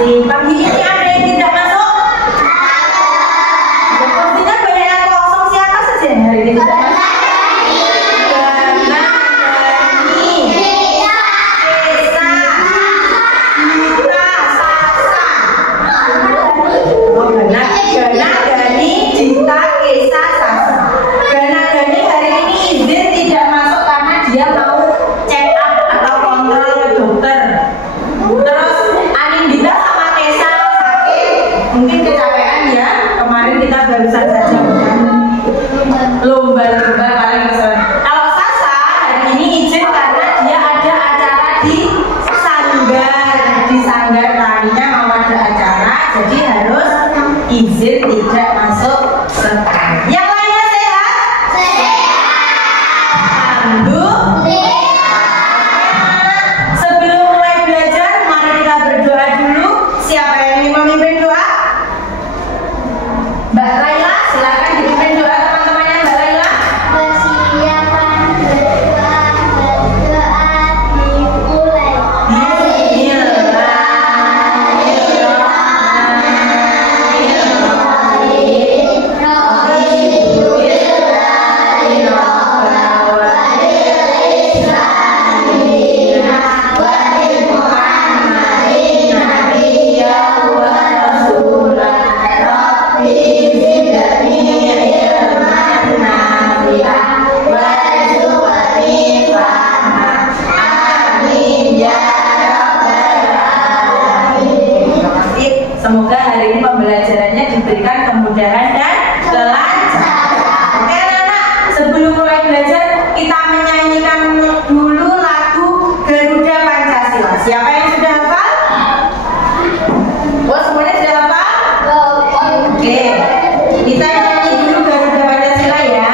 kasih. Pagi ini ada yang tidak masuk? Ya, pastinya banyak yang kosong. Siapa saja yang hari ini tidak masuk? Mungkin kecapean ya, kemarin kita barusan saja lomba-lomba paling keseruan. Kalau Sasa hari ini izin karena dia ada acara di sanggar tadinya mau ada acara, jadi harus izin tidak masuk sekolah. Yang lainnya sehat? Alhamdulillah. Sebelum mulai belajar, mari kita berdoa dulu. Siapa yang ingin memimpin doa? Mbak Laila, silakan dipimpin doa teman-temannya Mbak Laila. Persiapan berdoa dimulai. Semoga hari ini pembelajarannya diberikan kemudahan dan kelancaran. Oke anak-anak, sebelum mulai belajar kita menyanyikan dulu lagu Garuda Pancasila. Siapa yang sudah hafal? Oh, semuanya sudah hafal? Oke, kita nyanyi dulu Garuda Pancasila ya.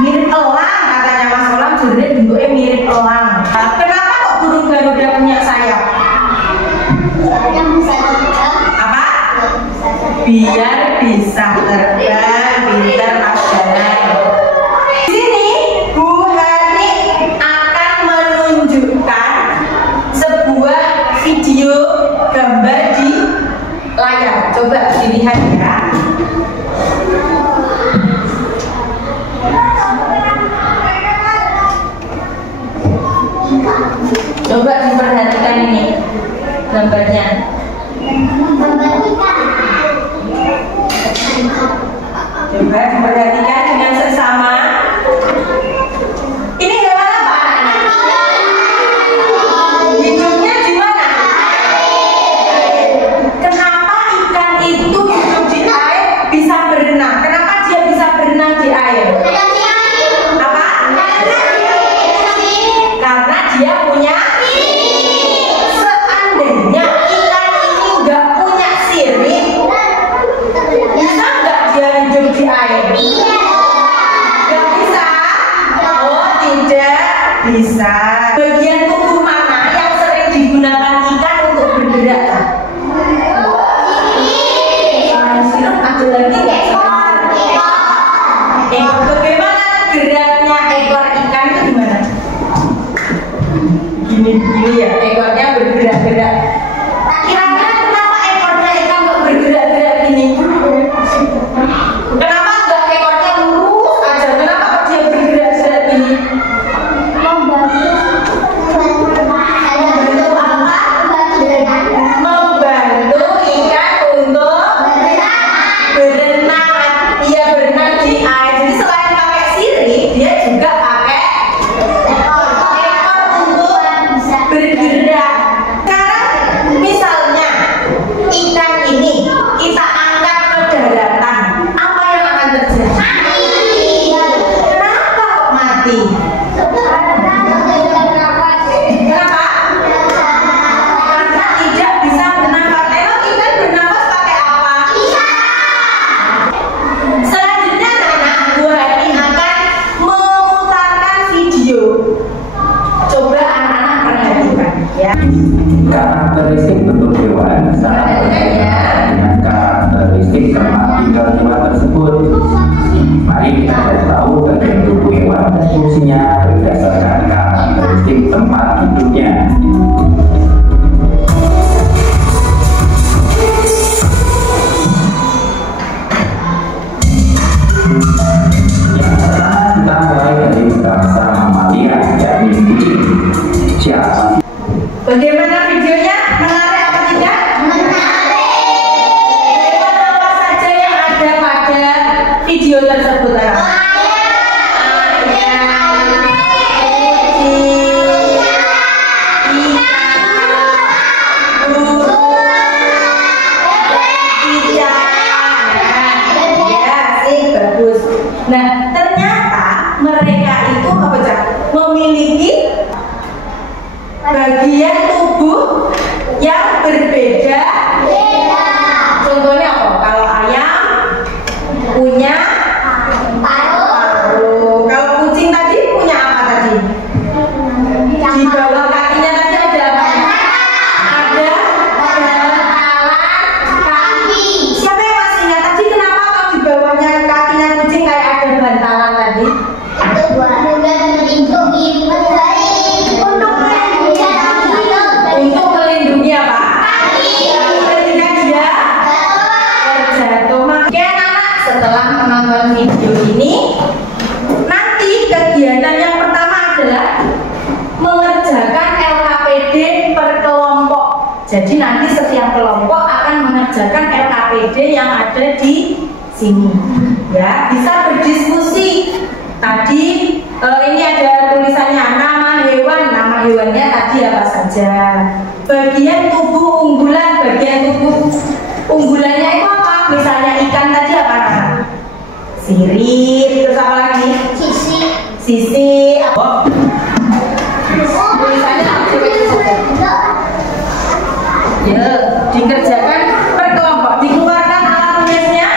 Mirip elang katanya Mas Olam, sebenarnya bentuknya mirip elang. Kenapa kok burung Garuda punya sayap? Apa? Biar bisa terbang, pintar Mas Jalan. Di sini Bu Hani akan menunjukkan sebuah video gambar di layar. Coba dilihat ya. Coba diperhatikan ini gambarnya. Coba diperhatikan dengan seksama. Ini hewan apa anak-anak? Hidupnya di mana? Kenapa nonton video ini, nanti kegiatan yang pertama adalah mengerjakan LKPD per kelompok. Jadi nanti setiap kelompok akan mengerjakan LKPD yang ada di sini. Ya, bisa berdiskusi. Tadi ini ada tulisannya nama hewan. Nama hewannya tadi apa saja. Bagian tubuh unggulan, bagian tubuh unggulannya itu apa? Misalnya ikan tadi apa nama? Sirip. Terus apa lagi? Sisi. Oh. Tulisannya apa? Ya, dikerjakan per kelompok. Dikeluarkan alat tulisnya.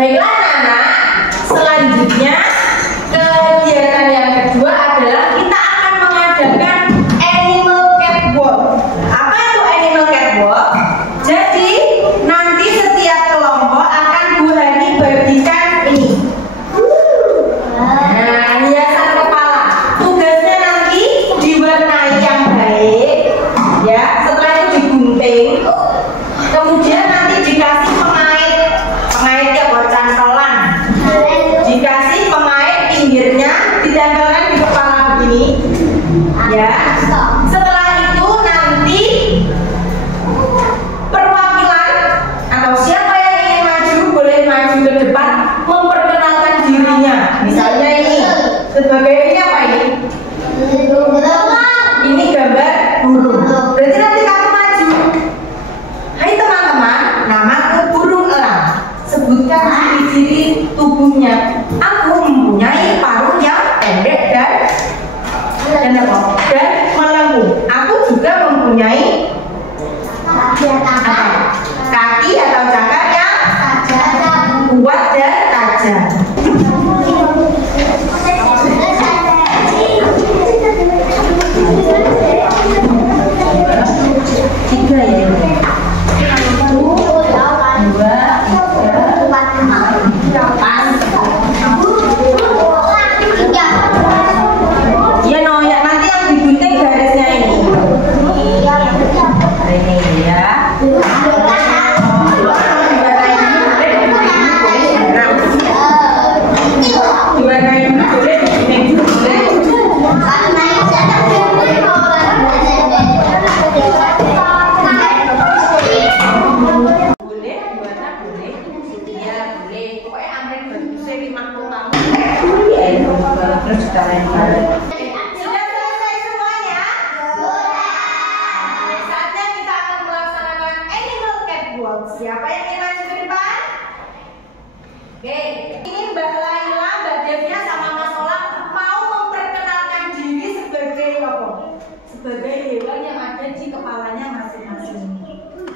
Baiklah anak-anak, selanjutnya kegiatan yang kedua adalah kita akan mengadakan animal catwalk. Apa itu animal catwalk? Jadi nanti setiap kelompok akan Bu Hani bagikan ini. Nah, hiasan kepala. Tugasnya nanti diwarnai yang baik, ya. Setelah itu digunting. Kemudian nanti dikasih pengaitnya buat cantolan. Dikasih pengait pinggirnya, ditempelkan di kepala begini, ya. Setelah itu nanti perwakilan atau siapa yang ingin maju boleh maju ke depan memperkenalkan dirinya. Misalnya ini sebagai ini apa ini? Ini gambar burung. Berarti nanti kamu maju. Hai teman-teman, namaku burung elang. Sebutkan ciri-ciri tubuhnya. Aku mempunyai paruh yang pendek dan melengkung. Aku juga mempunyai kaki atau cakar yang kuat dan tajam. Tiga ya. Iya no, ya nanti yang digunting garisnya ini. Ini ya. Sudah selesai semuanya? Sudah. Saatnya kita akan melaksanakan animal catwalk. Siapa yang ingin maju ke depan? Oke, ini Mbak Laila, Mbak Devia sama Mas Olang mau memperkenalkan diri sebagai apa? Sebagai hewan yang ada di kepalanya masing-masing.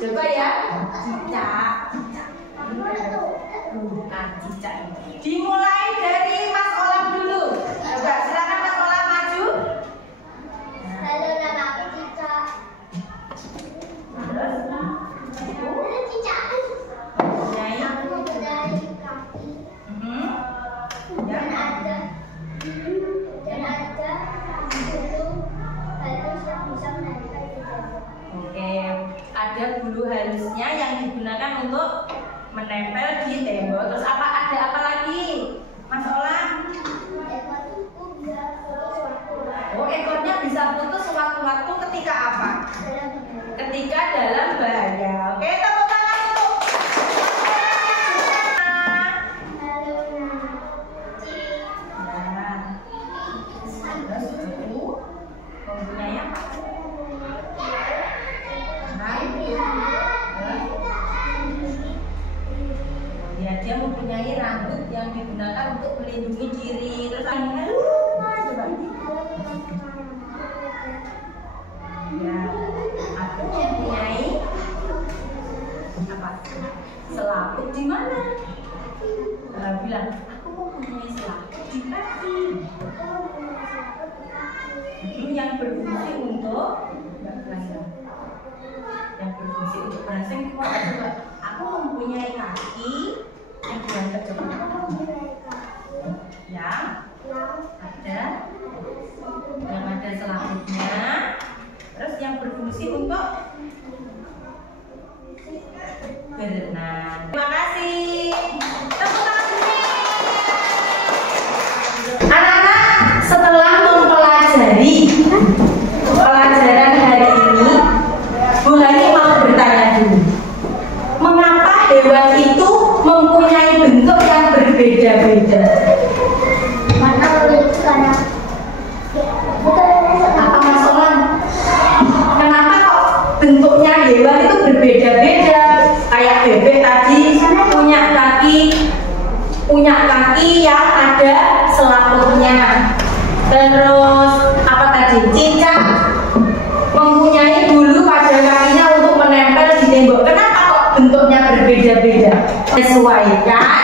Coba ya, cicak. Bukan cicak. Dimulai dari Mas Olang dulu. Coba silakan Mas Olang maju. Halo, nama aku Cica. Terus Cica. Nyai. Aku dari kaki dan ada bulu halus yang bisa menempel di tembok. Oke, ada bulu halusnya yang digunakan untuk menempel di tembok. Terus ada apa lagi, Mas Olang? Oh, ekornya bisa putus sewaktu-waktu ketika apa? Ketika dalam bahaya. Oke, tepuk tangan untuk. Nah, terus itu mempunyai apa? Ya, dia mempunyai rambut yang digunakan untuk melindungi diri. Terus akhirnya coba. Ya, aku mempunyai apa? Selaput di mana? Bilang, aku mempunyai selaput di kaki. Yang berfungsi untuk coba. Aku mempunyai kaki yang diangkat coba. Yang ada berbeda-beda. Mana boleh sekarang? Apa masalah? Kenapa kok bentuknya hewan itu berbeda-beda? Kayak bebek tadi punya kaki yang ada selaputnya. Terus apa tadi? Cicak mempunyai bulu pada kakinya untuk menempel di tembok. Kenapa kok bentuknya berbeda-beda? Sesuaikan